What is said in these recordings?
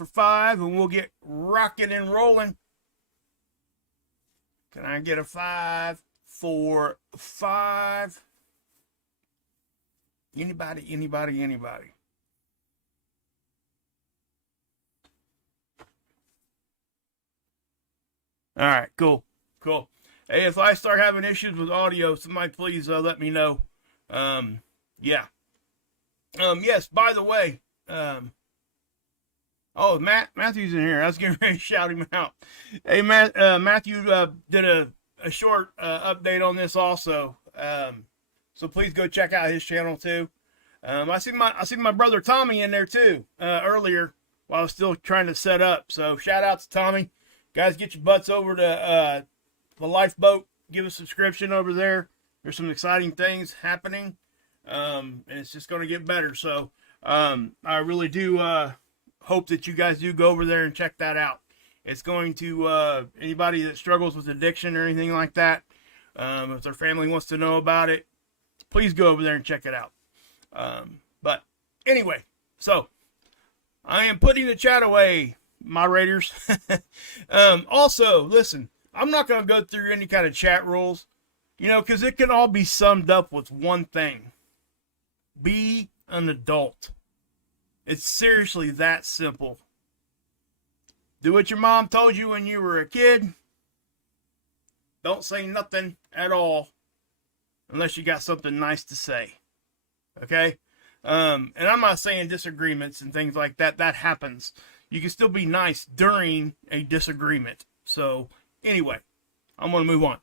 for 5 and we'll get rocking and rolling. Can I get a 5 for 5? Anybody, anybody, anybody? All right, cool, cool. Hey, if I start having issues with audio, somebody please let me know. Yeah. Yes, by the way, oh, Matthew's in here. I was getting ready to shout him out. Hey, Matthew did a short update on this also. So please go check out his channel too. I see my brother Tommy in there too earlier while I was still trying to set up. So shout out to Tommy. Guys, get your butts over to the Lifeboat. Give a subscription over there. There's some exciting things happening, and it's just going to get better. So I really do hope that you guys do go over there and check that out. It's going to anybody that struggles with addiction or anything like that, if their family wants to know about it, please go over there and check it out. But anyway, so I am putting the chat away, moderators. Also, listen, I'm not going to go through any kind of chat rules, because it can all be summed up with one thing. Be an adult. It's seriously that simple. Do what your mom told you when you were a kid. Don't say nothing at all unless you got something nice to say. Okay? And I'm not saying disagreements and things like that. That happens. You can still be nice during a disagreement. So, anyway, I'm going to move on.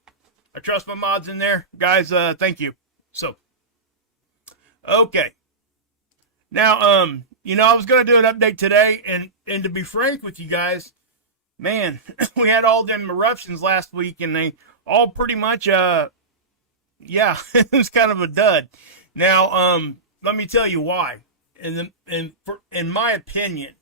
I trust my mods in there. Guys, thank you. So, okay. Now, I was going to do an update today, and to be frank with you guys, man, we had all them eruptions last week, and they all pretty much, yeah, it was kind of a dud. Now, let me tell you why. In my opinion,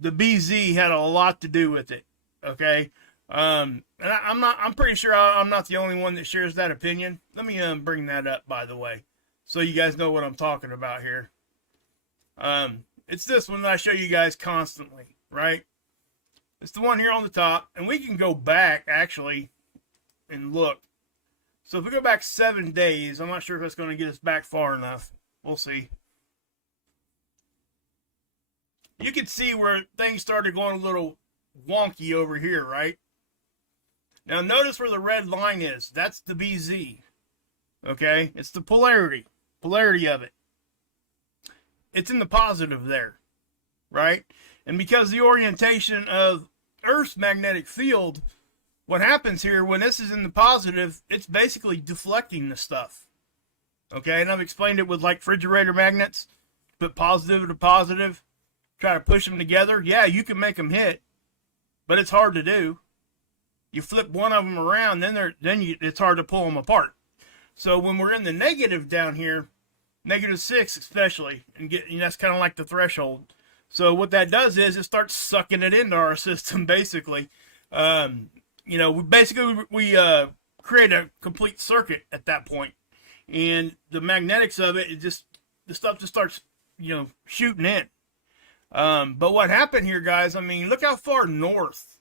the BZ had a lot to do with it. Okay, and I'm pretty sure I'm not the only one that shares that opinion. Let me bring that up, by the way, so you guys know what I'm talking about here. It's this one that I show you guys constantly, right? It's the one here on the top, and we can go back actually and look. So if we go back 7 days, I'm not sure if that's going to get us back far enough. We'll see. You can see where things started going a little wonky over here, right? Now notice where the red line is. That's the BZ. Okay? It's the polarity of it. It's in the positive there, right? And because the orientation of Earth's magnetic field, what happens here when this is in the positive, it's basically deflecting the stuff. Okay? And I've explained it with like refrigerator magnets. Put positive to positive. Try to push them together. Yeah, you can make them hit, but it's hard to do. You flip one of them around, it's hard to pull them apart. So when we're in the negative down here, -6 especially, and that's kind of like the threshold. So what that does is it starts sucking it into our system, basically. We create a complete circuit at that point, and the magnetics of it, the stuff just starts, shooting in. But what happened here, guys, I mean, look how far north.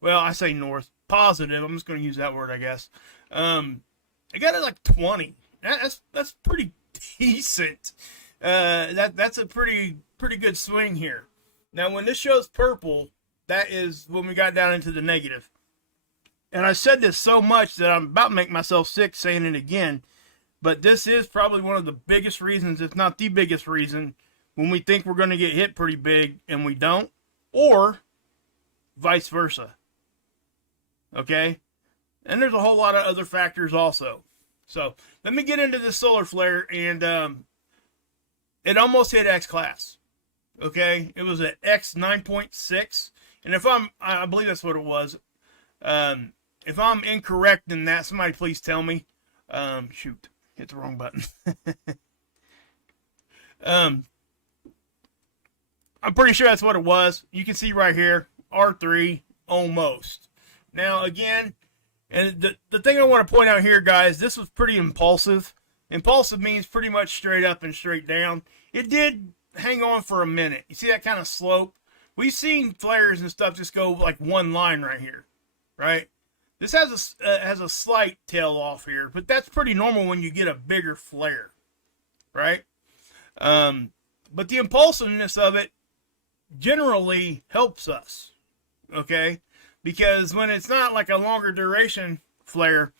Well, I say north, positive. I'm just going to use that word, I guess. I got it like 20. That's pretty decent. That's a pretty good swing here. Now, when this shows purple, that is when we got down into the negative. And I said this so much that I'm about to make myself sick saying it again. But this is probably one of the biggest reasons, if not the biggest reason, when we think we're going to get hit pretty big and we don't, or vice versa. Okay? And there's a whole lot of other factors also. So let me get into this solar flare, and it almost hit X class. Okay? It was at X 9.6, and I believe that's what it was. If I'm incorrect in that, somebody please tell me. Shoot, hit the wrong button. I'm pretty sure that's what it was. You can see right here, R3, almost. Now, again, and the thing I want to point out here, guys, this was pretty impulsive. Impulsive means pretty much straight up and straight down. It did hang on for a minute. You see that kind of slope? We've seen flares and stuff just go like one line right here, right? This has a slight tail off here, but that's pretty normal when you get a bigger flare, right? But the impulsiveness of it generally helps us, okay? Because when it's not like a longer duration flare,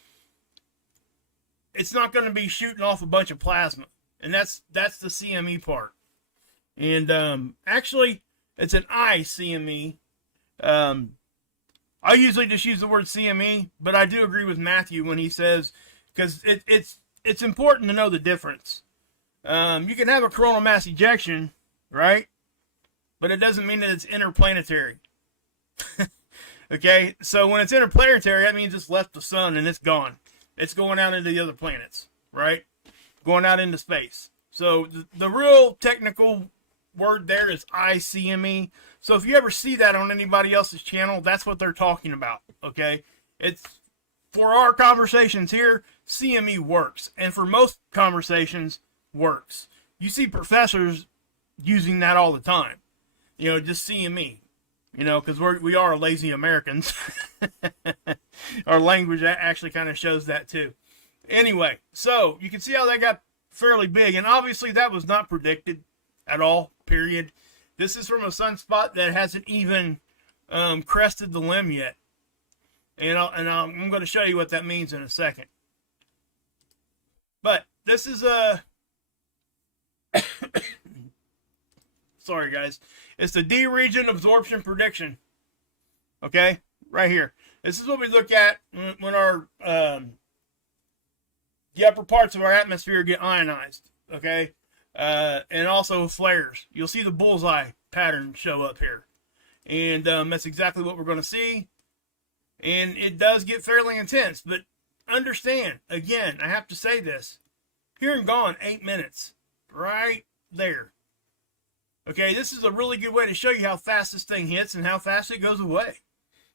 it's not going to be shooting off a bunch of plasma, and that's the CME part. And actually, it's an ICME. I usually just use the word CME, but I do agree with Matthew when he says, because it's important to know the difference. You can have a coronal mass ejection, right? But it doesn't mean that it's interplanetary. Okay, so when it's interplanetary, that means it's left the sun and it's gone. It's going out into the other planets, right? Going out into space. So the real technical word there is ICME. So if you ever see that on anybody else's channel, that's what they're talking about, okay? It's for our conversations here, CME works, and for most conversations works. You see professors using that all the time, you know, just CME, you know, because we are lazy Americans. Our language actually kind of shows that too. Anyway, so you can see how that got fairly big, and obviously that was not predicted at all, period. This is from a sunspot that hasn't even crested the limb yet. And I'm going to show you what that means in a second. But this is a... Sorry, guys. It's the D region absorption prediction. Okay? Right here. This is what we look at when our... the upper parts of our atmosphere get ionized. Okay? And also flares. You'll see the bullseye pattern show up here. And that's exactly what we're going to see. And it does get fairly intense. But understand, again, I have to say this. Here and gone, 8 minutes. Right there. Okay, this is a really good way to show you how fast this thing hits and how fast it goes away.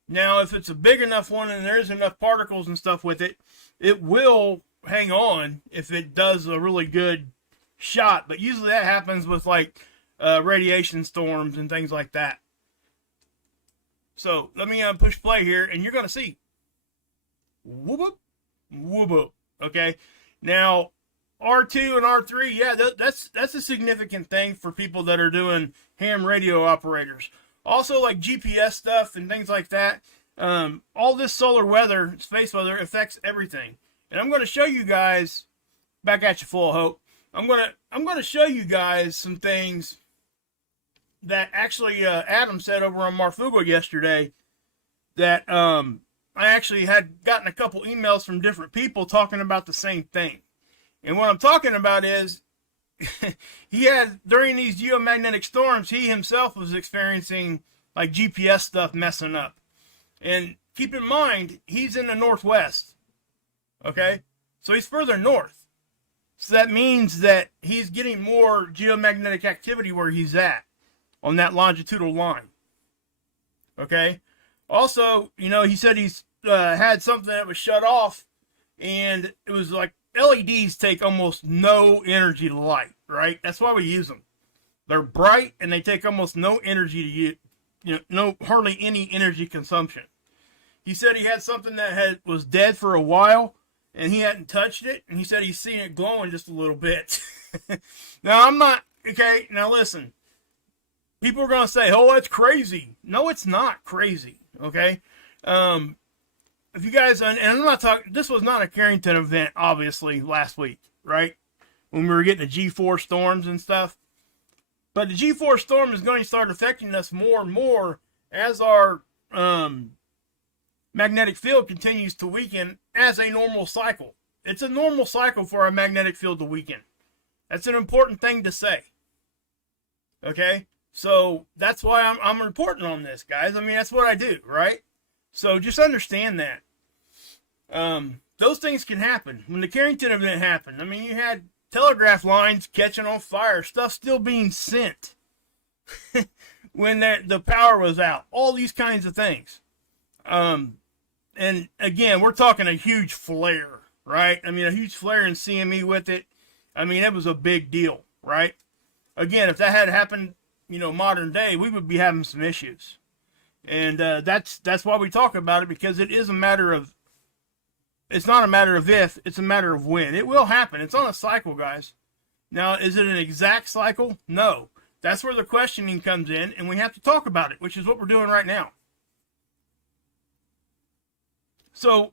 Now, if it's a big enough one and there's enough particles and stuff with it, it will hang on if it does a really good shot. But usually that happens with like radiation storms and things like that. So let me push play here, and you're going to see. Whoop, whoop. Okay. Now, R2 and R3, yeah, that's a significant thing for people that are doing ham radio operators. Also, like GPS stuff and things like that. All this solar weather, space weather, affects everything. And I'm going to show you guys, back at you full of hope, I'm going to show you guys some things that actually Adam said over on Marfugo yesterday that I actually had gotten a couple emails from different people talking about the same thing. And what I'm talking about is he had, during these geomagnetic storms, he himself was experiencing like GPS stuff messing up. And keep in mind, he's in the Northwest. Okay? So he's further north. So that means that he's getting more geomagnetic activity where he's at on that longitudinal line. Okay? Also, you know, he said he's had something that was shut off, and it was like LEDs take almost no energy to light, right? That's why we use them. They're bright, and they take almost no energy to use, hardly any energy consumption. He said he had something that was dead for a while, and he hadn't touched it, and he said he's seen it glowing just a little bit. Now, I'm not, okay, now listen. People are going to say, oh, that's crazy. No, it's not crazy, okay? If you guys, and I'm not talking, this was not a Carrington event, obviously, last week, right? When we were getting the G4 storms and stuff. But the G4 storm is going to start affecting us more and more as our magnetic field continues to weaken as a normal cycle. It's a normal cycle for our magnetic field to weaken. That's an important thing to say. Okay? So that's why I'm reporting on this, guys. I mean, that's what I do, right? So just understand that. Those things can happen. When the Carrington event happened, I mean, you had telegraph lines catching on fire, stuff still being sent when the power was out. All these kinds of things. And again, we're talking a huge flare, right? I mean, a huge flare in CME with it. I mean, it was a big deal, right? Again, if that had happened modern day, we would be having some issues. And that's why we talk about it, because it is a matter of, it's not a matter of if, it's a matter of when. It will happen. It's on a cycle, guys. Now, is it an exact cycle? No. That's where the questioning comes in, and we have to talk about it, which is what we're doing right now. So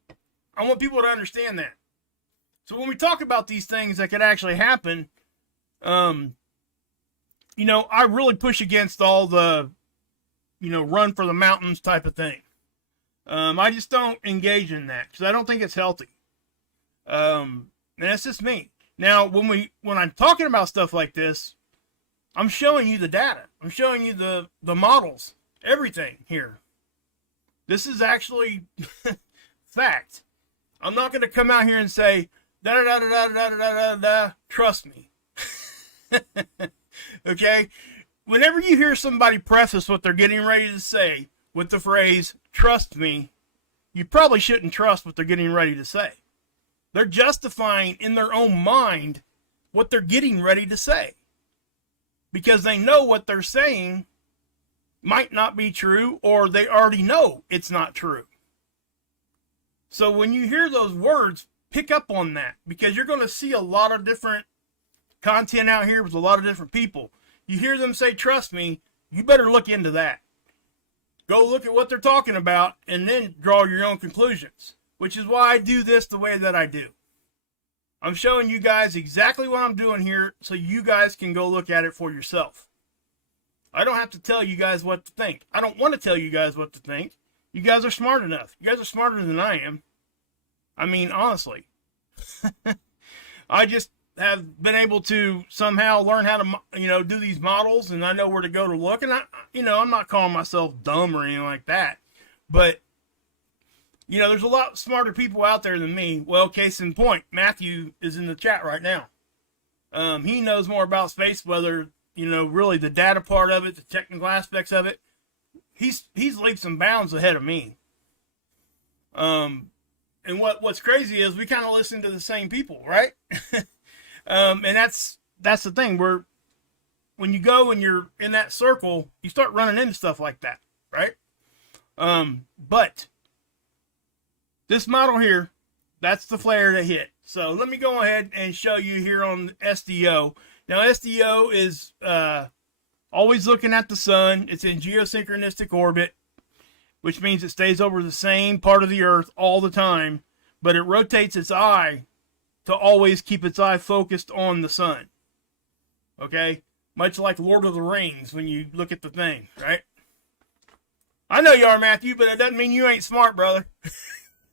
I want people to understand that. So when we talk about these things that could actually happen, I really push against all the, run for the mountains type of thing. I just don't engage in that because I don't think it's healthy. And that's just me. Now, when I'm talking about stuff like this, I'm showing you the data. I'm showing you the models, everything here. This is actually fact. I'm not going to come out here and say, da da da da da da da da. Trust me. Okay? Whenever you hear somebody preface what they're getting ready to say with the phrase, trust me, you probably shouldn't trust what they're getting ready to say. They're justifying in their own mind what they're getting ready to say, because they know what they're saying might not be true, or they already know it's not true. So when you hear those words, pick up on that, because you're going to see a lot of different content out here with a lot of different people. You hear them say, trust me, you better look into that. Go look at what they're talking about and then draw your own conclusions, which is why I do this the way that I do. I'm showing you guys exactly what I'm doing here so you guys can go look at it for yourself. I don't have to tell you guys what to think. I don't want to tell you guys what to think. You guys are smart enough. You guys are smarter than I am. I mean, honestly. I just have been able to somehow learn how to, do these models, and I know where to go to look. And I'm not calling myself dumb or anything like that. But, there's a lot smarter people out there than me. Well, case in point, Matthew is in the chat right now. He knows more about space weather, really the data part of it, the technical aspects of it. He's leaps and bounds ahead of me. And what's crazy is we kind of listen to the same people, right? And that's the thing. When you go and you're in that circle, you start running into stuff like that, right? But this model here, that's the flare that hit. So let me go ahead and show you here on SDO. Now SDO is always looking at the sun. It's in geosynchronistic orbit, which means it stays over the same part of the Earth all the time, but it rotates its eye to always keep its eye focused on the sun. Okay? Much like Lord of the Rings when you look at the thing, right? I know you are, Matthew, but it doesn't mean you ain't smart, brother.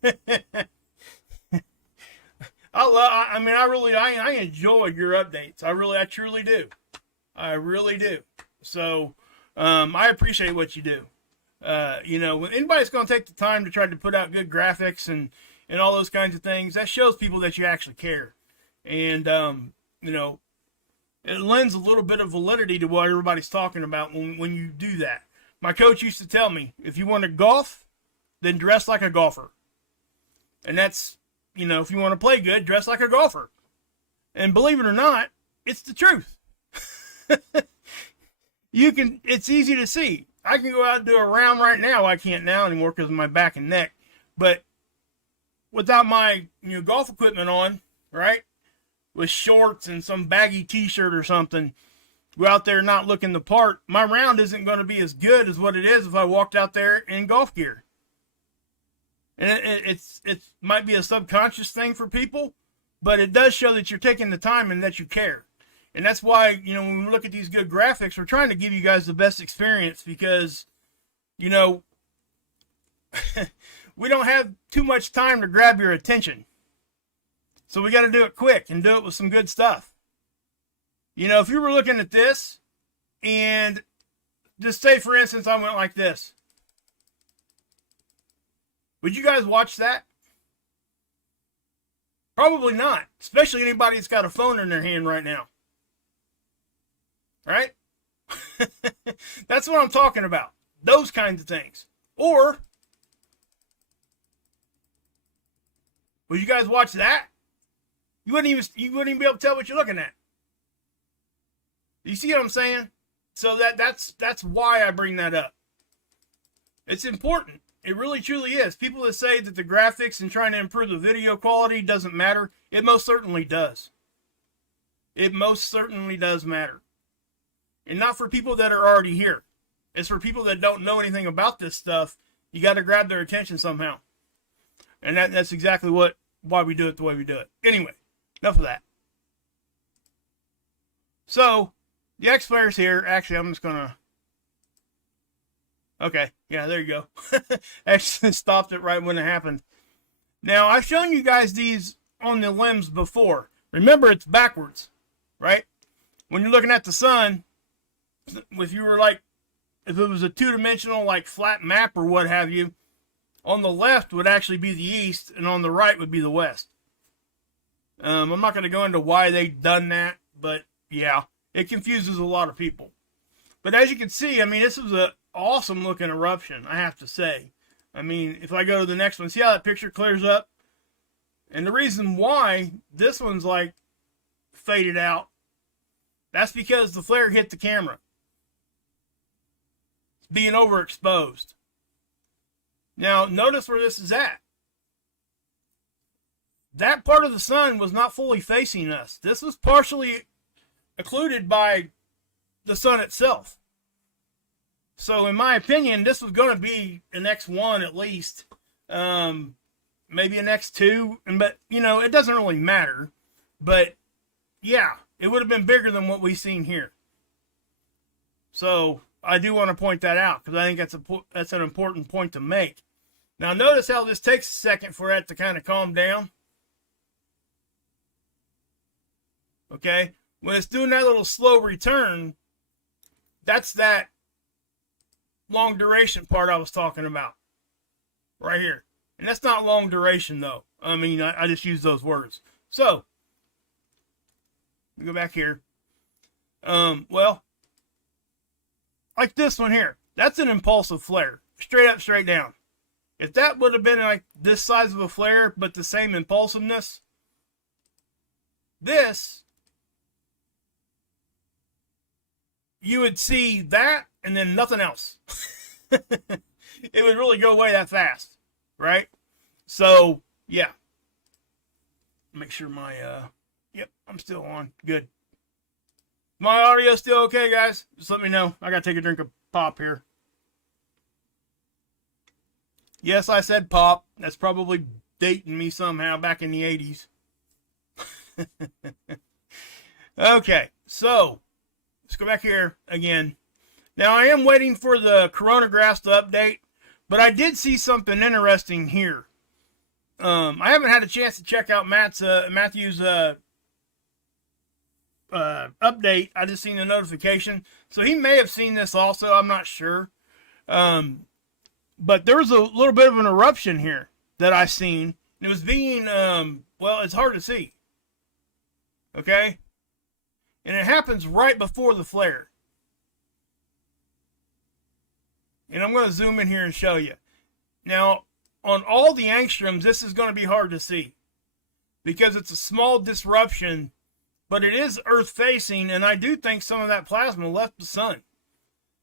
I enjoy your updates. I truly do. I really do. So, I appreciate what you do. When anybody's going to take the time to try to put out good graphics and all those kinds of things, that shows people that you actually care. And, it lends a little bit of validity to what everybody's talking about when you do that. My coach used to tell me, if you want to golf, then dress like a golfer. And that's, if you want to play good, dress like a golfer. And believe it or not, it's the truth. It's easy to see. I can go out and do a round right now. I can't now anymore because of my back and neck. But without my golf equipment on, right, with shorts and some baggy t-shirt or something, go out there not looking the part, my round isn't going to be as good as what it is if I walked out there in golf gear. And it might be a subconscious thing for people, but it does show that you're taking the time and that you care. And that's why, when we look at these good graphics, we're trying to give you guys the best experience because, we don't have too much time to grab your attention. So we got to do it quick and do it with some good stuff. If you were looking at this and just say, for instance, I went like this. Would you guys watch that? Probably not, especially anybody that's got a phone in their hand right now. Right? That's what I'm talking about. Those kinds of things. Or, would you guys watch that? You wouldn't even be able to tell what you're looking at. You see what I'm saying? So that's why I bring that up. It's important. It really truly is. People that say that the graphics and trying to improve the video quality doesn't matter, it most certainly does. It most certainly does matter. And not for people that are already here. It's for people that don't know anything about this stuff. You got to grab their attention somehow. And that's exactly why we do it the way we do it. Anyway, enough of that. So, the X flares here, actually I'm just going to... Okay, yeah, there you go. Actually stopped it right when it happened. Now, I've shown you guys these on the limbs before. Remember, it's backwards, right? When you're looking at the sun, if it was a two-dimensional, like, flat map or what have you, on the left would actually be the east, and on the right would be the west. I'm not going to go into why they've done that, but yeah, it confuses a lot of people. But as you can see, I mean, this is an awesome looking eruption, I have to say. I mean, if I go to the next one, see how that picture clears up? And the reason why this one's like faded out, that's because the flare hit the camera. It's being overexposed. Now, notice where this is at. That part of the sun was not fully facing us. This was partially occluded by the sun itself. So, in my opinion, this was going to be an X1 at least. Maybe an X2. But, you know, it doesn't really matter. But, yeah, it would have been bigger than what we've seen here. So, I do want to point that out because I think that's an important point to make. Now, notice how this takes a second for that to kind of calm down. Okay? When it's doing that little slow return, that's that long duration part I was talking about. Right here. And that's not long duration, though. I mean, I just use those words. So, let me go back here. Well, like this one here. That's an impulsive flare. Straight up, straight down. If that would have been like this size of a flare, but the same impulsiveness, this, you would see that and then nothing else. It would really go away that fast, right? So, yeah. Make sure my, yep, I'm still on. Good. My audio still okay, guys? Just let me know. I gotta take a drink of pop here. Yes, I said pop. That's probably dating me somehow back in the 80s. Okay, so let's go back here again. Now, I am waiting for the coronagraphs to update, but I did see something interesting here. I haven't had a chance to check out Matthew's update. I just seen the notification. So he may have seen this also. I'm not sure. But there was a little bit of an eruption here that I seen. It was being, well, it's hard to see. Okay? And it happens right before the flare. And I'm going to zoom in here and show you. Now, on all the angstroms, this is going to be hard to see. Because it's a small disruption, but it is Earth-facing, and I do think some of that plasma left the sun.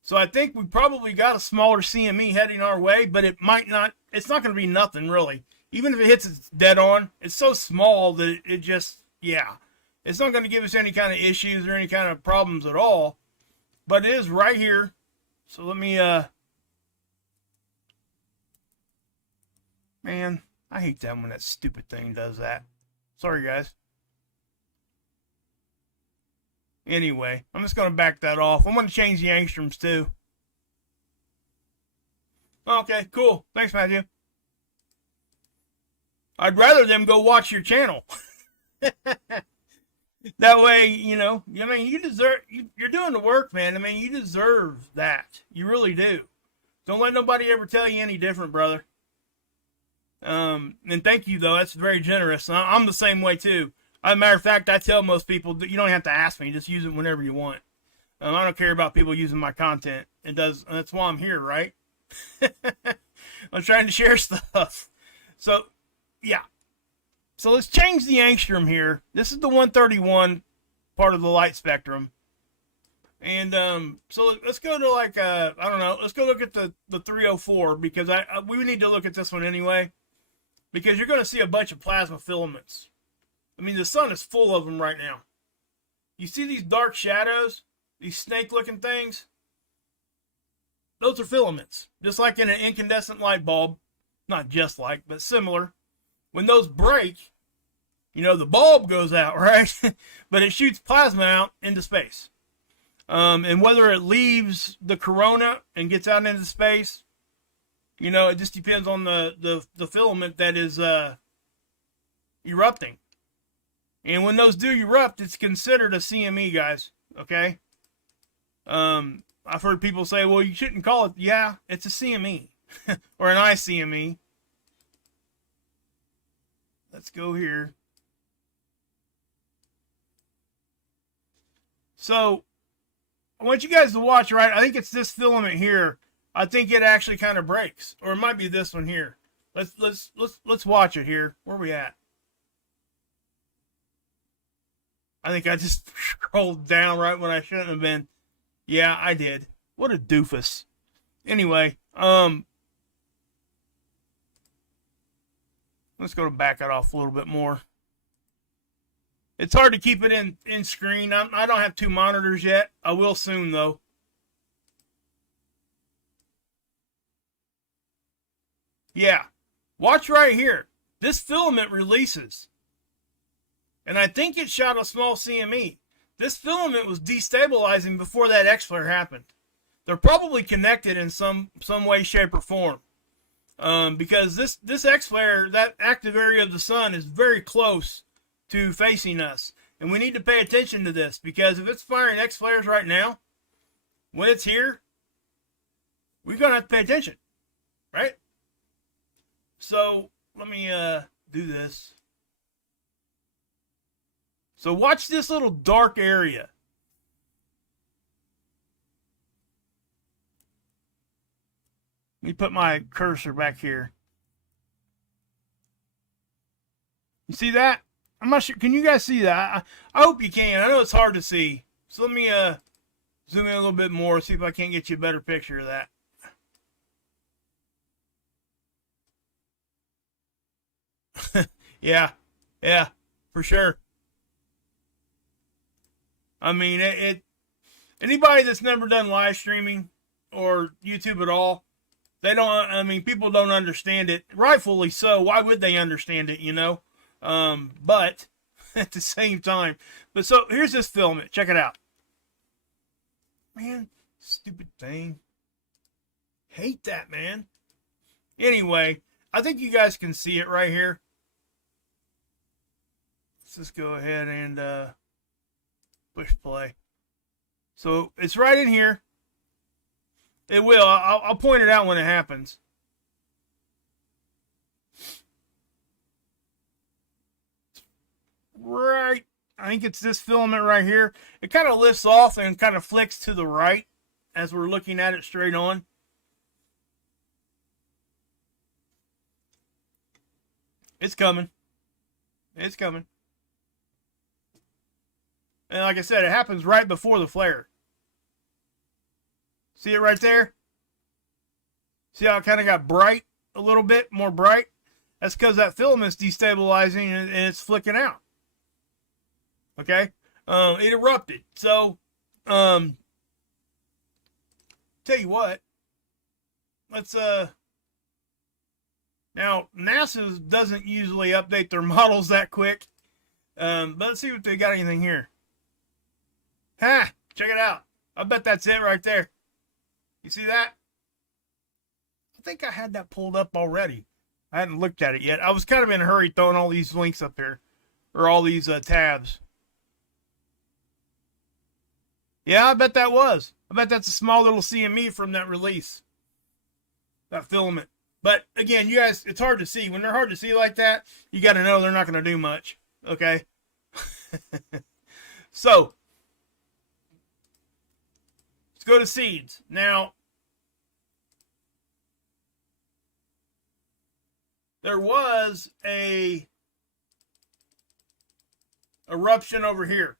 So I think we probably got a smaller CME heading our way, but it might not, it's not going to be nothing, really. Even if it hits it dead on, it's so small that it just, yeah. It's not going to give us any kind of issues or any kind of problems at all. But it is right here. So let me, man, I hate that when that stupid thing does that. Sorry, guys. Anyway, I'm just going to back that off. I'm going to change the angstroms too. Okay, cool. Thanks, Matthew. I'd rather them go watch your channel. That way, you know, I mean, you deserve, you're doing the work, man. I mean, you deserve that. You really do. Don't let nobody ever tell you any different, brother. And thank you, though. That's very generous. I'm the same way, too. As a matter of fact, I tell most people that you don't have to ask me. Just use it whenever you want. I don't care about people using my content. That's why I'm here, right? I'm trying to share stuff. So, yeah. So let's change the angstrom here. This is the 131 part of the light spectrum. And so let's go to like I don't know. Let's go look at the 304 because we need to look at this one anyway because you're going to see a bunch of plasma filaments. I mean, the sun is full of them right now. You see these dark shadows, these snake-looking things? Those are filaments, just like in an incandescent light bulb. Not just like, but similar. When those break, you know, the bulb goes out, right? But it shoots plasma out into space. And whether it leaves the corona and gets out into space, you know, it just depends on the filament that is erupting. And when those do erupt, it's considered a CME, guys. Okay? I've heard people say, well, you shouldn't call it. Yeah, it's a CME. Or an ICME. Let's go here. So, I want you guys to watch, right? I think it's this filament here. I think it actually kind of breaks. Or it might be this one here. Let's watch it here. Where are we at? I think I just scrolled down right when I shouldn't have been. Yeah, I did. What a doofus. Anyway, let's go to back it off a little bit more. It's hard to keep it in screen. I don't have two monitors yet. I will soon, though. Yeah. Watch right here. This filament releases. And I think it shot a small CME. This filament was destabilizing before that X-flare happened. They're probably connected in some way, shape, or form. Because this X-flare, that active area of the sun, is very close to facing us. And we need to pay attention to this, because if it's firing X-flares right now, when it's here, we're going to have to pay attention. Right? So, let me do this. So watch this little dark area. Let me put my cursor back here. You see that? I'm not sure. Can you guys see that? I hope you can. I know it's hard to see. So let me zoom in a little bit more, see if I can't get you a better picture of that. Yeah, for sure. I mean, anybody that's never done live streaming or YouTube at all, they don't. I mean, people don't understand it. Rightfully so. Why would they understand it? You know. But at the same time, so here's this filament. Check it out. Man, stupid thing. Hate that, man. Anyway, I think you guys can see it right here. Let's just go ahead and push play. So it's right in here. It will. I'll point it out when it happens. Right. I think it's this filament right here. It kind of lifts off and kind of flicks to the right as we're looking at it straight on. It's coming. It's coming. And like I said, it happens right before the flare. See it right there? See how it kind of got bright a little bit more bright? That's because that filament's destabilizing and it's flicking out. Okay? It erupted. So, tell you what. Let's, now, NASA doesn't usually update their models that quick. But let's see if they got anything here. Ha! Check it out. I bet that's it right there. You see that? I think I had that pulled up already. I hadn't looked at it yet. I was kind of in a hurry throwing all these links up there. Or all these tabs. Yeah, I bet that was. I bet that's a small little CME from that release. That filament. But, again, you guys, it's hard to see. When they're hard to see like that, you got to know they're not going to do much. Okay? So, let's go to seeds. Now, there was a eruption over here.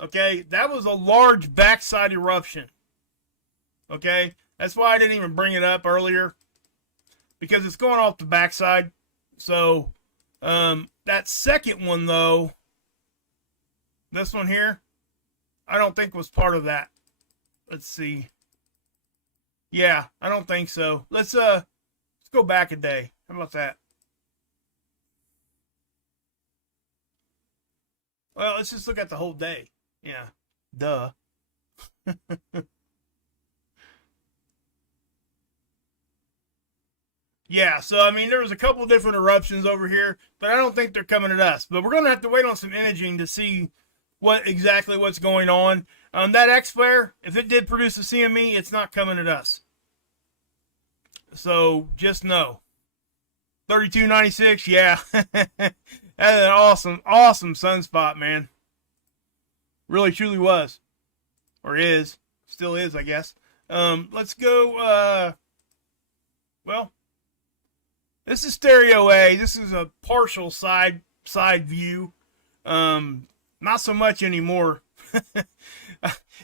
Okay, that was a large backside eruption. Okay, that's why I didn't even bring it up earlier, because it's going off the backside. So that second one though, this one here, I don't think was part of that. Let's see. Yeah, I don't think so. Let's go back a day. How about that? Well, let's just look at the whole day. Yeah. Duh. Yeah, so I mean, there was a couple different eruptions over here, but I don't think they're coming at us. But we're gonna have to wait on some imaging to see what's going on. That X flare, if it did produce a CME, it's not coming at us. So just know. 3296, yeah. That's an awesome sunspot, man. Really truly was. Or is. Still is, I guess. Let's go, well, this is stereo A. This is a partial side view. Not so much anymore.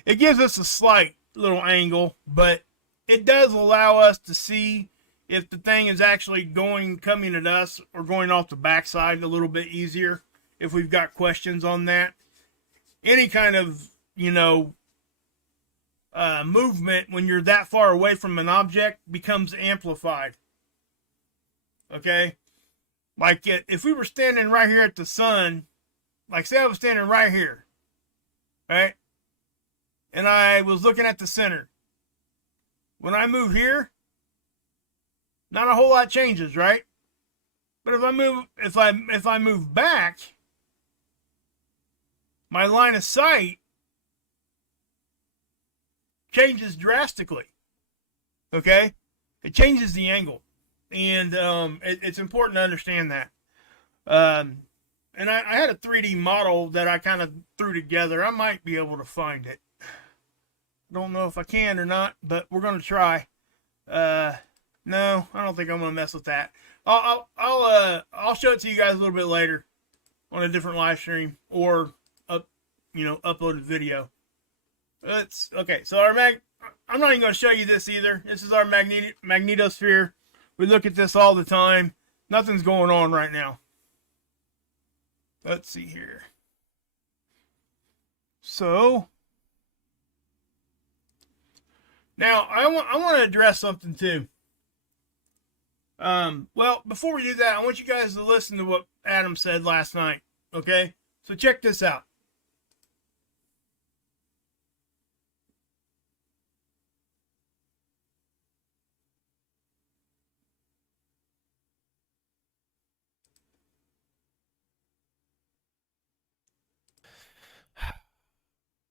It gives us a slight little angle, but it does allow us to see if the thing is actually coming at us or going off the backside a little bit easier if we've got questions on that. Any kind of, movement when you're that far away from an object becomes amplified. Okay? Like if we were standing right here at the sun, like say I was standing right here, right? And I was looking at the center. When I move here, not a whole lot changes, right? But if I move back, my line of sight changes drastically. Okay? It changes the angle. And it's important to understand that. And I had a 3D model that I kind of threw together. I might be able to find it. Don't know if I can or not, but we're going to try. No, I don't think I'm going to mess with that. I'll show it to you guys a little bit later on a different live stream or uploaded video. Okay. So I'm not even going to show you this either. This is our magnetosphere. We look at this all the time. Nothing's going on right now. Let's see here. So now I want to address something too. Well, before we do that, I want you guys to listen to what Adam said last night. Okay, so check this out.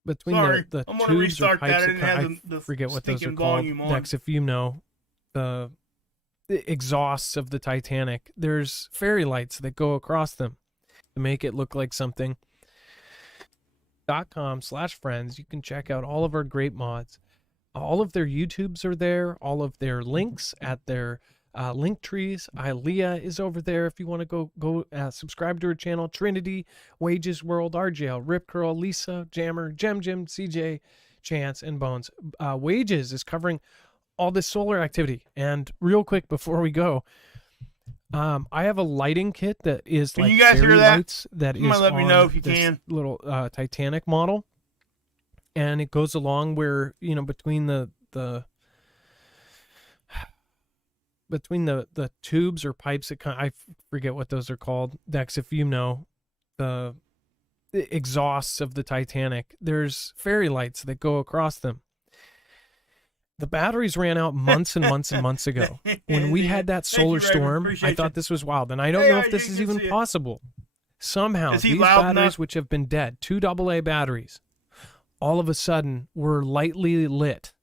Between the tubes or pipes, I forget what those are called. Dex, if you know, the exhausts of the Titanic, there's fairy lights that go across them to make it look like something. .com/friends. You can check out all of our great mods. All of their YouTubes are there. All of their links at their link trees. Ilea is over there if you want to go subscribe to her channel. Trinity, Wages World, RJL, Rip Curl, Lisa, Jammer, Jim, CJ, Chance, and Bones. Wages is covering all this solar activity. And real quick before we go, I have a lighting kit that is like you guys fairy hear that? lights that is let me know if you this can. Little Titanic model, and it goes along where between the tubes or pipes. I forget what those are called. Dex, if you know, the exhausts of the Titanic, there's fairy lights that go across them. The batteries ran out months and months and months ago. When we had that solar storm, I thought this was wild. And I don't know if this is even possible. Somehow, these batteries, which have been dead, 2 AA batteries, all of a sudden were lightly lit.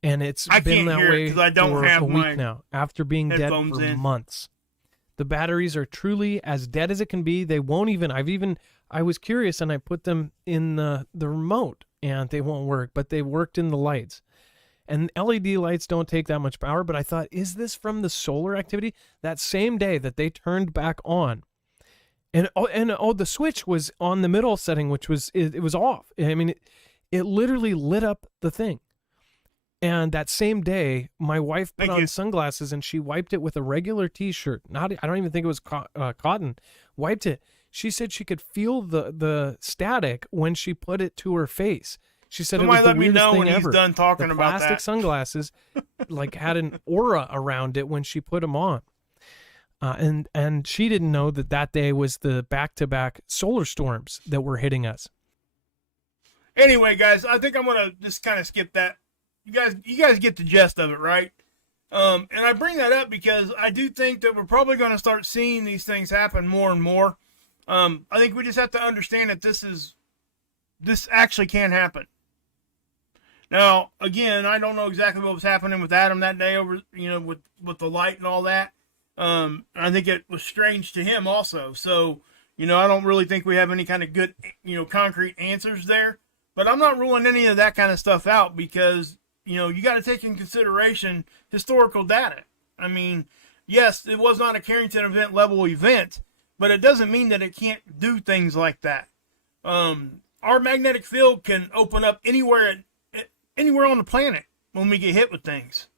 And it's been that way for a week now, after being dead for months. The batteries are truly as dead as it can be. They won't even, I was curious and I put them in the remote and they won't work, but they worked in the lights. And LED lights don't take that much power, but I thought, is this from the solar activity? That same day that they turned back on, And the switch was on the middle setting, which was it was off. I mean, it literally lit up the thing. And that same day, my wife put on sunglasses and she wiped it with a regular T-shirt. I don't even think it was cotton. Wiped it. She said she could feel the static when she put it to her face. She said Somebody it was the let me weirdest know thing when he's ever. done talking the about plastic that. sunglasses like had an aura around it when she put them on. And she didn't know that day was the back-to-back solar storms that were hitting us. Anyway, guys, I think I'm gonna just kind of skip that. You guys get the gist of it, right? And I bring that up because I do think that we're probably going to start seeing these things happen more and more. I think we just have to understand that this actually can happen. Now, again, I don't know exactly what was happening with Adam that day over, with the light and all that. I think it was strange to him also. So, I don't really think we have any kind of good, concrete answers there. But I'm not ruling any of that kind of stuff out because, you got to take in consideration historical data. I mean, yes, it was not a Carrington event level event, but it doesn't mean that it can't do things like that. Our magnetic field can open up anywhere on the planet when we get hit with things.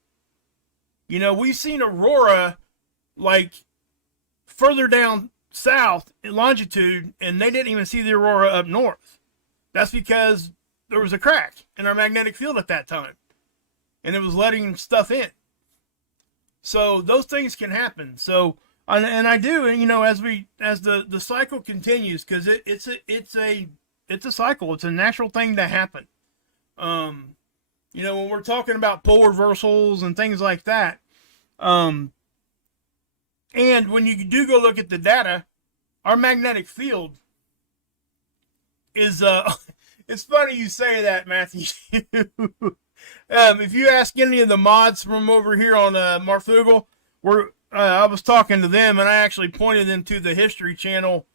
We've seen aurora like further down south in longitude, and they didn't even see the aurora up north. That's because there was a crack in our magnetic field at that time, and it was letting stuff in. So those things can happen. So, and I do, as the cycle continues, because it's a cycle. It's a natural thing to happen. When we're talking about pole reversals and things like that, and when you do go look at the data, our magnetic field is it's funny you say that, Matthew. If you ask any of the mods from over here on Marfugal, I was talking to them and I actually pointed them to the History Channel.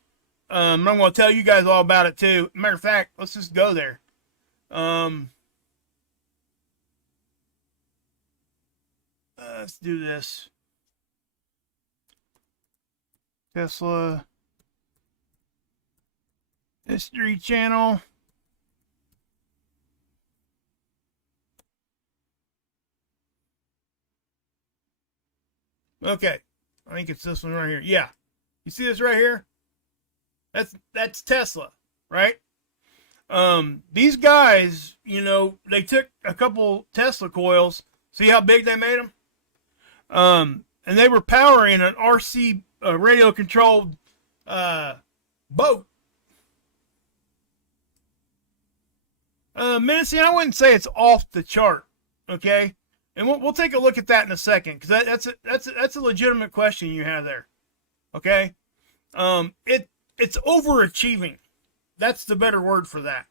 I'm going to tell you guys all about it too. Matter of fact, let's just go there. Let's do this. Tesla History Channel. Okay, I think it's this one right here. Yeah, you see this right here? That's Tesla, right? These guys, they took a couple Tesla coils. See how big they made them? And they were powering an RC radio controlled boat. Menacing, I wouldn't say it's off the chart, okay? And we'll take a look at that in a second because that's a legitimate question you have there, okay? It's overachieving. That's the better word for that,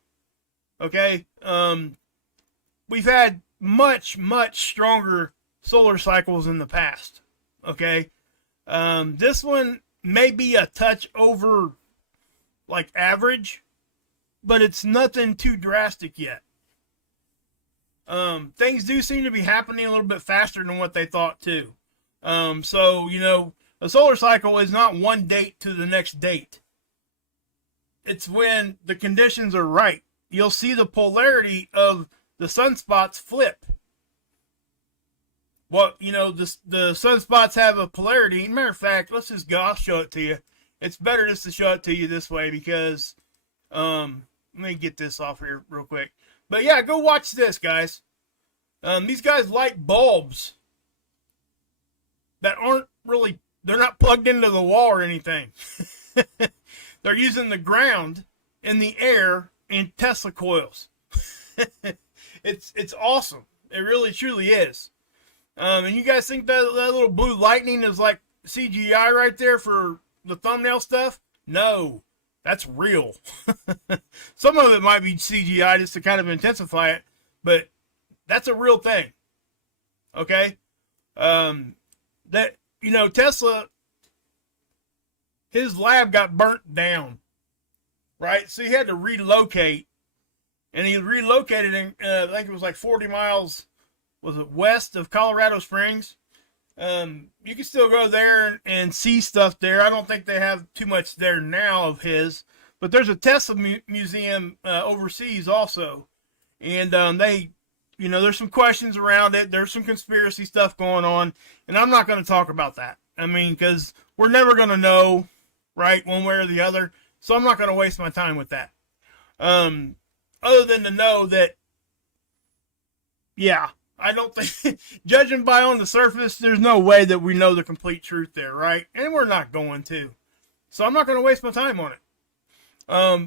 okay? We've had much stronger solar cycles in the past, okay? This one may be a touch over like average, but it's nothing too drastic yet. Things do seem to be happening a little bit faster than what they thought too. So, a solar cycle is not one date to the next date. It's when the conditions are right. You'll see the polarity of the sunspots flip. Well, the sunspots have a polarity. Matter of fact, let's just go. I'll show it to you. It's better just to show it to you this way because, let me get this off here real quick. But yeah, go watch this, guys. These guys light bulbs that aren't really, they're not plugged into the wall or anything. They're using the ground and the air in Tesla coils. It's awesome. It really, truly is. And you guys think that little blue lightning is like CGI right there for the thumbnail stuff? No, that's real. Some of it might be CGI just to kind of intensify it, but that's a real thing. Okay? Tesla, his lab got burnt down, right? So he had to relocate, and he relocated in, I think it was like 40 miles, was it west of Colorado Springs? You can still go there and see stuff there. I don't think they have too much there now of his, but there's a Tesla museum overseas also, and they, there's some questions around it. There's some conspiracy stuff going on, and I'm not going to talk about that. I mean, because we're never going to know, right, one way or the other. So I'm not going to waste my time with that. Other than to know that, yeah, I don't think, judging by on the surface, there's no way that we know the complete truth there, right? And we're not going to. So I'm not going to waste my time on it.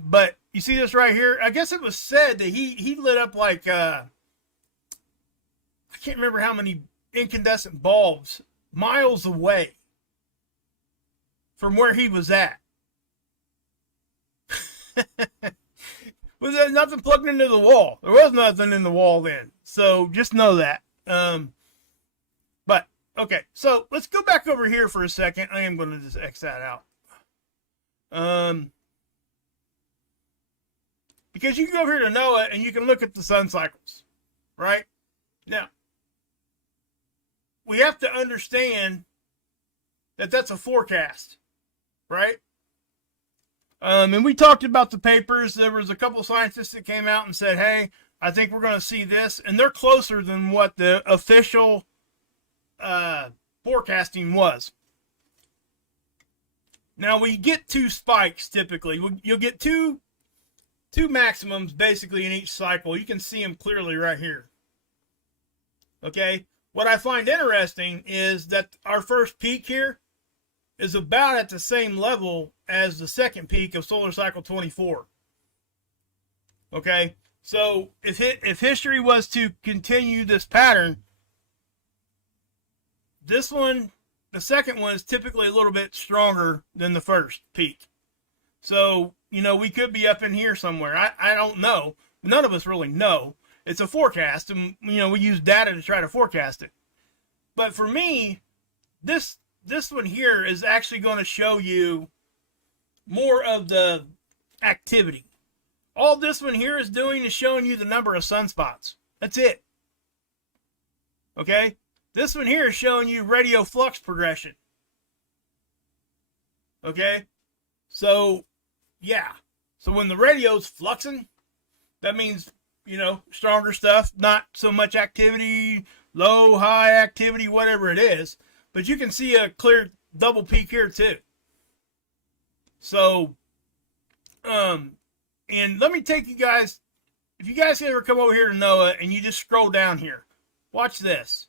But you see this right here? I guess it was said that he lit up like, I can't remember how many incandescent bulbs miles away from where he was at. Was there nothing plugged into the wall? There was nothing in the wall then. So just know that. But, okay. So let's go back over here for a second. I am going to just X that out. Because you can go over here to NOAA and you can look at the sun cycles. Right? Now, we have to understand that that's a forecast. Right? And we talked about the papers. There was a couple scientists that came out and said, hey, I think we're going to see this. And they're closer than what the official forecasting was. Now, we get 2 spikes typically. You'll get two maximums basically in each cycle. You can see them clearly right here. Okay? What I find interesting is that our first peak here is about at the same level as the second peak of solar cycle 24. Okay, so if history was to continue this pattern, this one, the second one, is typically a little bit stronger than the first peak. So, we could be up in here somewhere. I don't know. None of us really know. It's a forecast, and, we use data to try to forecast it. But for me, this one here is actually going to show you more of the activity. All this one here is doing is showing you the number of sunspots. That's it. Okay? This one here is showing you radio flux progression. Okay? So, yeah. So when the radio's fluxing, that means, stronger stuff, not so much activity, low, high activity, whatever it is. But you can see a clear double peak here too. So, and let me take you guys, if you guys ever come over here to NOAA and you just scroll down here, watch this.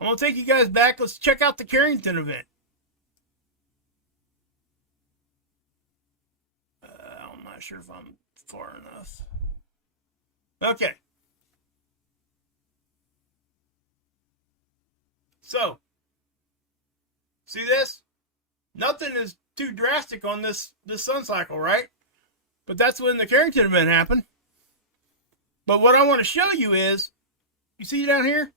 I'm going to take you guys back. Let's check out the Carrington event. I'm not sure if I'm far enough. Okay. So, see this? Nothing is too drastic on this sun cycle, right? But that's when the Carrington event happened. But what I want to show you is, you see down here?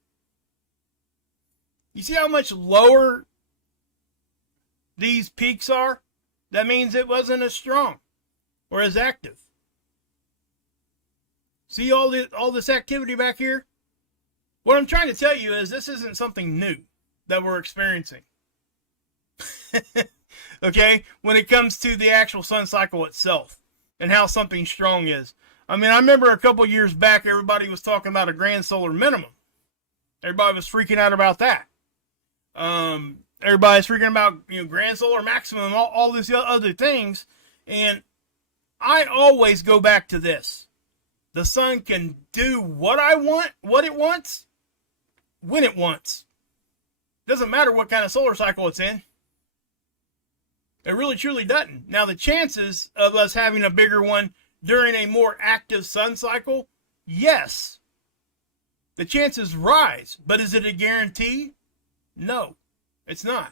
You see how much lower these peaks are? That means it wasn't as strong or as active. See all this activity back here? What I'm trying to tell you is this isn't something new that we're experiencing. Okay? When it comes to the actual sun cycle itself and how something strong is. I mean, I remember a couple years back, everybody was talking about a grand solar minimum. Everybody was freaking out about that. Everybody's freaking about, grand solar maximum, all these other things. And I always go back to this. The sun can do what it wants, when it wants. Doesn't matter what kind of solar cycle it's in. It really truly doesn't. Now, the chances of us having a bigger one during a more active sun cycle, yes. The chances rise, but is it a guarantee? No, it's not.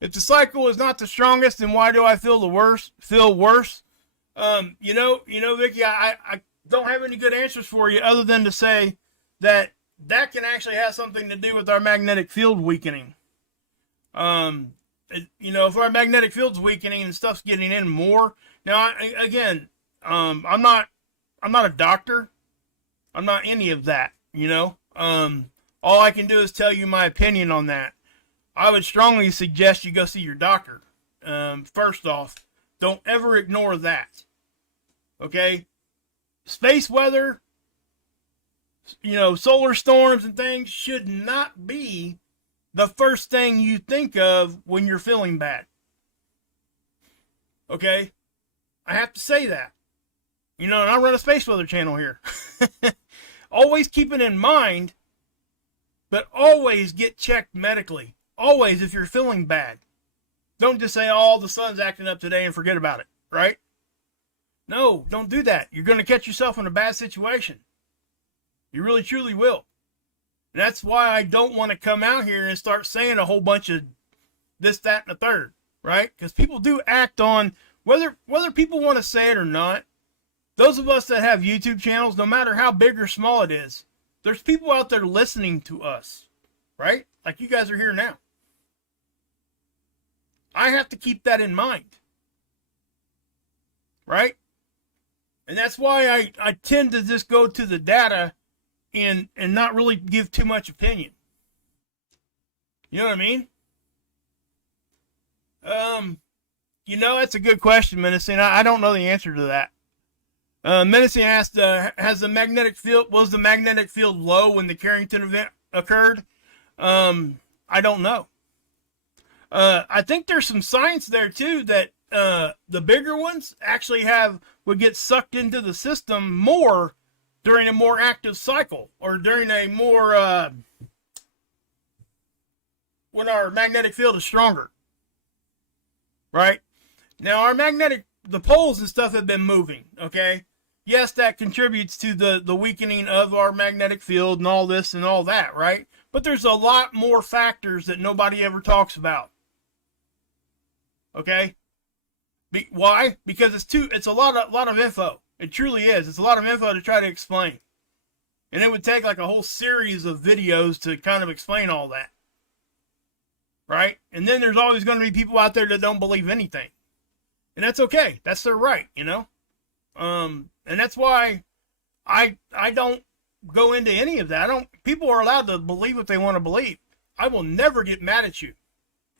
If the cycle is not the strongest, then why do I feel worse? Vicky, I don't have any good answers for you other than to say that can actually have something to do with our magnetic field weakening. If our magnetic field's weakening and stuff's getting in more. Now, I'm not a doctor. I'm not any of that, you know. All I can do is tell you my opinion on that. I would strongly suggest you go see your doctor. First off, don't ever ignore that. Okay? Space weather, you know, solar storms and things should not be the first thing you think of when you're feeling bad. Okay? I have to say that. You know, and I run a space weather channel here. Always keep it in mind, but always get checked medically. Always, if you're feeling bad. Don't just say, oh, the sun's acting up today and forget about it, right? No, don't do that. You're going to catch yourself in a bad situation. You really, truly will. And that's why I don't want to come out here and start saying a whole bunch of this, that, and the third, right? Because people do act on, whether people want to say it or not, those of us that have YouTube channels, no matter how big or small it is, there's people out there listening to us, right? Like you guys are here now. I have to keep that in mind, right? And that's why I tend to just go to the data and not really give too much opinion. You know what I mean? You know, that's a good question, Menacing. I don't know the answer to that. Menacing asked, was the magnetic field low when the Carrington event occurred? I don't know. I think there's some science there too that the bigger ones actually would get sucked into the system more during a more active cycle, or during a more when our magnetic field is stronger. Right? Now the poles and stuff have been moving, okay? Yes, that contributes to the weakening of our magnetic field and all this and all that, right? But there's a lot more factors that nobody ever talks about. Okay? Why? Because it's a lot of info. It truly is. It's a lot of info to try to explain. And it would take like a whole series of videos to kind of explain all that. Right? And then there's always going to be people out there that don't believe anything. And that's okay. That's their right, you know? And that's why I don't go into any of that. People are allowed to believe what they want to believe. I will never get mad at you,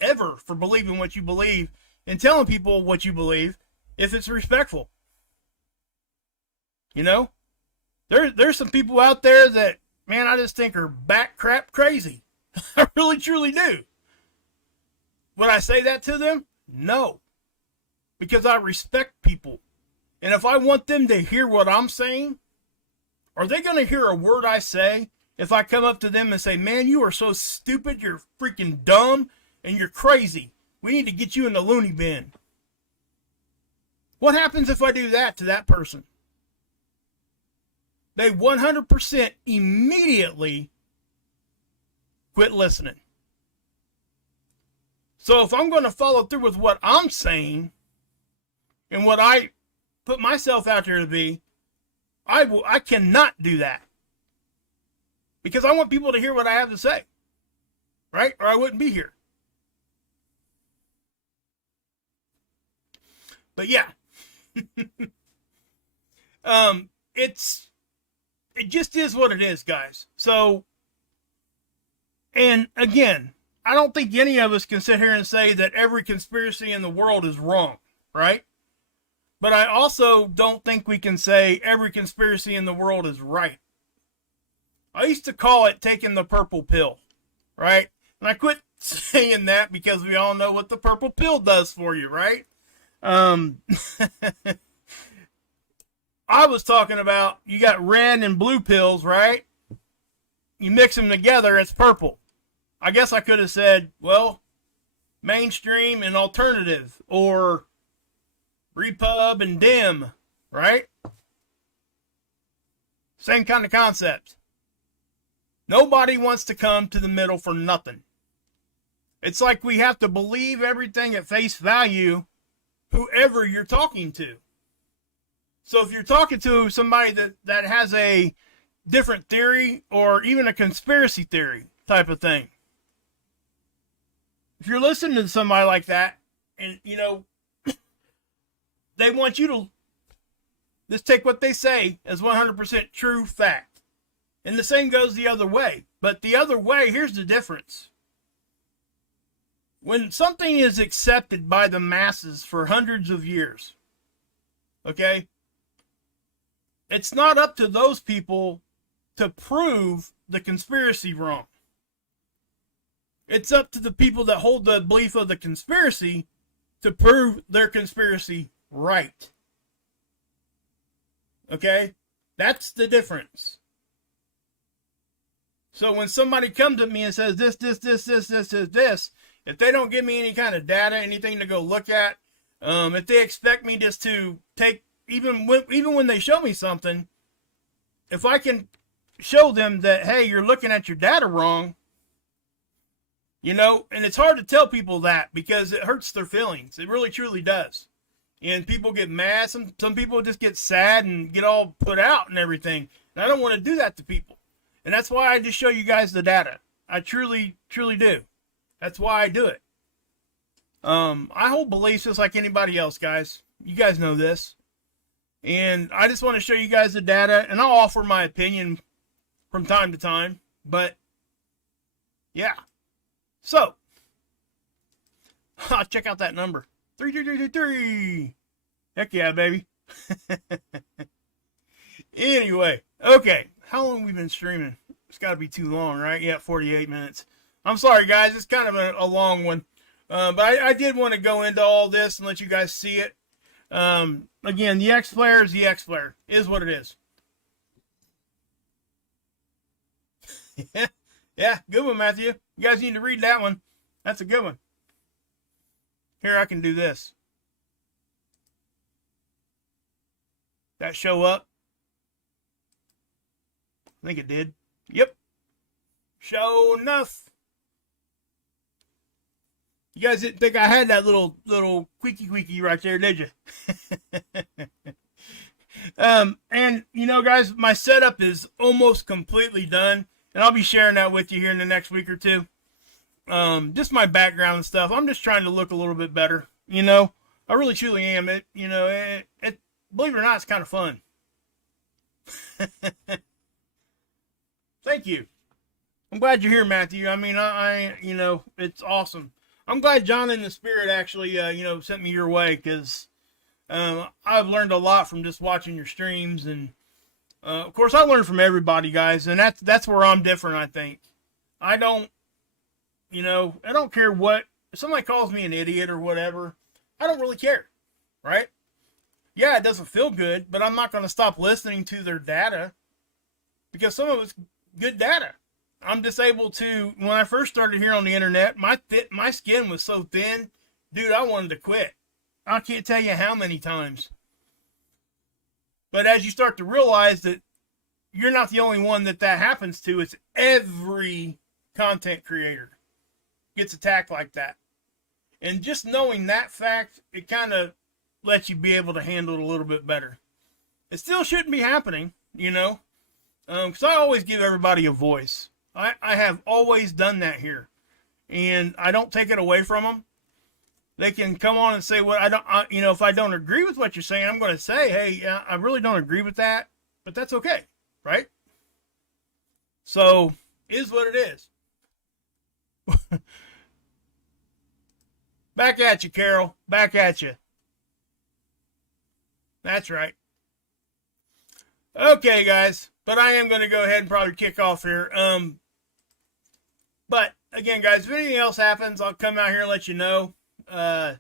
ever, for believing what you believe and telling people what you believe if it's respectful. You know? There's some people out there that, man, I just think are back crap crazy. I really, truly do. Would I say that to them? No. Because I respect people. And if I want them to hear what I'm saying, are they going to hear a word I say if I come up to them and say, man, you are so stupid, you're freaking dumb, and you're crazy. We need to get you in the loony bin. What happens if I do that to that person? They 100% immediately quit listening. So if I'm going to follow through with what I'm saying and what I put myself out there to be, I cannot do that. Because I want people to hear what I have to say. Right? Or I wouldn't be here. But yeah. It just is what it is, guys. So, and again, I don't think any of us can sit here and say that every conspiracy in the world is wrong, right? But I also don't think we can say every conspiracy in the world is right. I used to call it taking the purple pill, right? And I quit saying that because we all know what the purple pill does for you, right? I was talking about, you got red and blue pills, right? You mix them together, it's purple. I guess I could have said, well, mainstream and alternative, or repub and dim, right? Same kind of concept. Nobody wants to come to the middle for nothing. It's like we have to believe everything at face value, whoever you're talking to. So if you're talking to somebody that has a different theory, or even a conspiracy theory type of thing, if you're listening to somebody like that, and you know, they want you to Just take what they say as 100% true fact. And the same goes the other way. But the other way, here's the difference. When something is accepted by the masses for hundreds of years, okay, it's not up to those people to prove the conspiracy wrong. It's up to the people that hold the belief of the conspiracy to prove their conspiracy right. Okay? That's the difference. So when somebody comes at me and says this, if they don't give me any kind of data, anything to go look at, if they expect me just to take, even when they show me something, if I can show them that, hey, you're looking at your data wrong, you know, and it's hard to tell people that because it hurts their feelings. It really, truly does. And people get mad. Some people just get sad and get all put out and everything. And I don't want to do that to people. And that's why I just show you guys the data. I truly, truly do. That's why I do it. I hold beliefs just like anybody else, guys. You guys know this. And I just want to show you guys the data. And I'll offer my opinion from time to time. But, yeah. So, check out that number. 33333. Heck yeah, baby. Anyway, okay. How long have we been streaming? It's got to be too long, right? Yeah, 48 minutes. I'm sorry, guys. It's kind of a long one. But I did want to go into all this and let you guys see it. Again, the X-Flare is the X-Flare. Is what it is. Yeah, good one, Matthew. You guys need to read that one. That's a good one. Here, I can do this. That show up? I think it did. Yep. Show enough. You guys didn't think I had that little queaky right there, did you? And you know, guys, my setup is almost completely done, and I'll be sharing that with you here in the next week or two. Just my background and stuff. I'm just trying to look a little bit better. You know, I really truly am. It believe it or not, it's kind of fun. Thank you. I'm glad you're here, Matthew. I mean, you know, it's awesome. I'm glad John in the Spirit actually, sent me your way, because I've learned a lot from just watching your streams, and of course, I learn from everybody, guys, and that's where I'm different. I think I don't care what if somebody calls me an idiot or whatever. I don't really care, right? Yeah, it doesn't feel good, but I'm not going to stop listening to their data because some of it's good data. I'm just able to, when I first started here on the internet, my skin was so thin, dude, I wanted to quit. I can't tell you how many times. But as you start to realize that you're not the only one that happens to, it's every content creator gets attacked like that. And just knowing that fact, it kind of lets you be able to handle it a little bit better. It still shouldn't be happening, you know, because I always give everybody a voice. I have always done that here, and I don't take it away from them. They can come on and say what if I don't agree with what you're saying, I'm going to say, hey, I really don't agree with that, but that's okay, right? So, is what it is. Back at you, Carol. Back at you. That's right. Okay, guys. But I am going to go ahead and probably kick off here. But, again, guys, if anything else happens, I'll come out here and let you know. I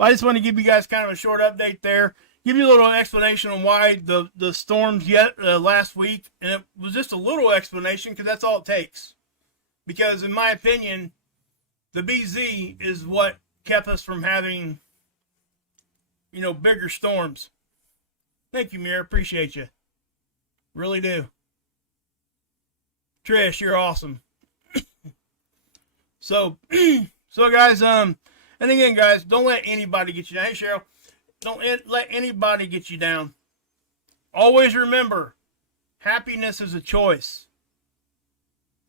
just want to give you guys kind of a short update there. Give you a little explanation on why the storms last week. And it was just a little explanation because that's all it takes. Because, in my opinion, the BZ is what kept us from having, bigger storms. Thank you, Mir. Appreciate you. Really do. Trish, you're awesome. So guys, and again, guys, don't let anybody get you down. Hey, Cheryl, don't let anybody get you down. Always remember, happiness is a choice.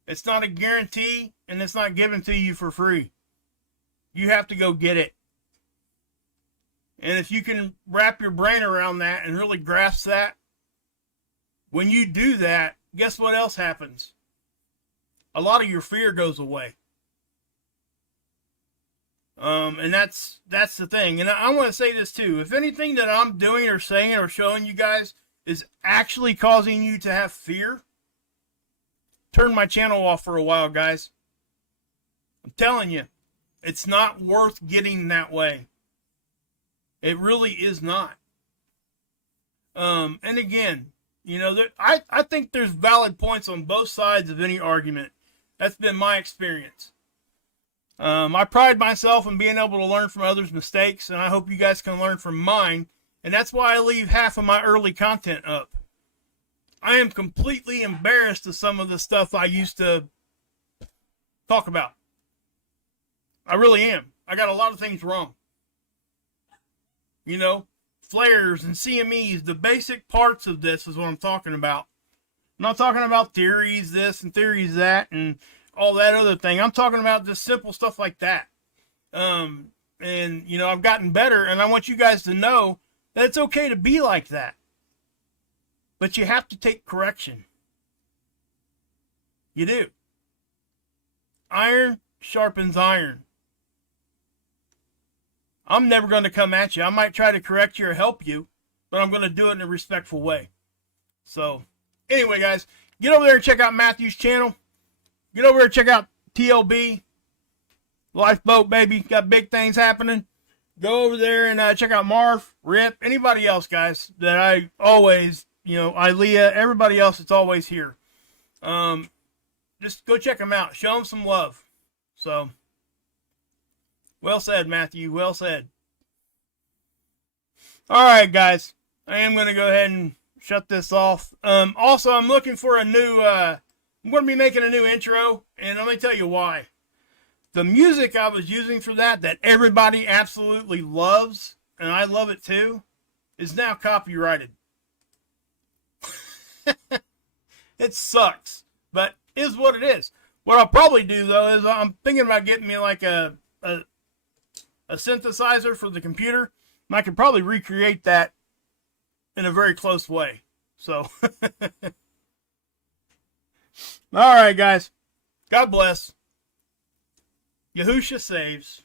It's not a guarantee, and it's not given to you for free. You have to go get it. And if you can wrap your brain around that and really grasp that, when you do that, guess what else happens? A lot of your fear goes away. And that's the thing. And I want to say this too. If anything that I'm doing or saying or showing you guys is actually causing you to have fear, turn my channel off for a while, guys. I'm telling you, it's not worth getting that way. It really is not. And again, you know, I think there's valid points on both sides of any argument. That's been my experience. I pride myself in being able to learn from others' mistakes, and I hope you guys can learn from mine. And that's why I leave half of my early content up. I am completely embarrassed of some of the stuff I used to talk about. I really am. I got a lot of things wrong. You know, flares and CMEs, the basic parts of this is what I'm talking about. I'm not talking about theories this and theories that and all that other thing. I'm talking about just simple stuff like that. And, you know, I've gotten better, and I want you guys to know that it's okay to be like that. But you have to take correction. You do. Iron sharpens iron. I'm never going to come at you. I might try to correct you or help you, but I'm going to do it in a respectful way. So, anyway, guys, get over there and check out Matthew's channel. Get over there and check out TLB. Lifeboat, baby. Got big things happening. Go over there and check out Marv, Rip, anybody else, guys, that I always, you know, Ilea, everybody else that's always here. Just go check them out. Show them some love. So, well said, Matthew. Well said. All right, guys. I am going to go ahead and shut this off. Also, I'm looking for a new, I'm going to be making a new intro, and let me tell you why. The music I was using for that everybody absolutely loves, and I love it too, is now copyrighted. It sucks, but is what it is. What I'll probably do, though, is I'm thinking about getting me like a synthesizer for the computer, and I could probably recreate that in a very close way. So, all right, guys. God bless. Yahusha saves.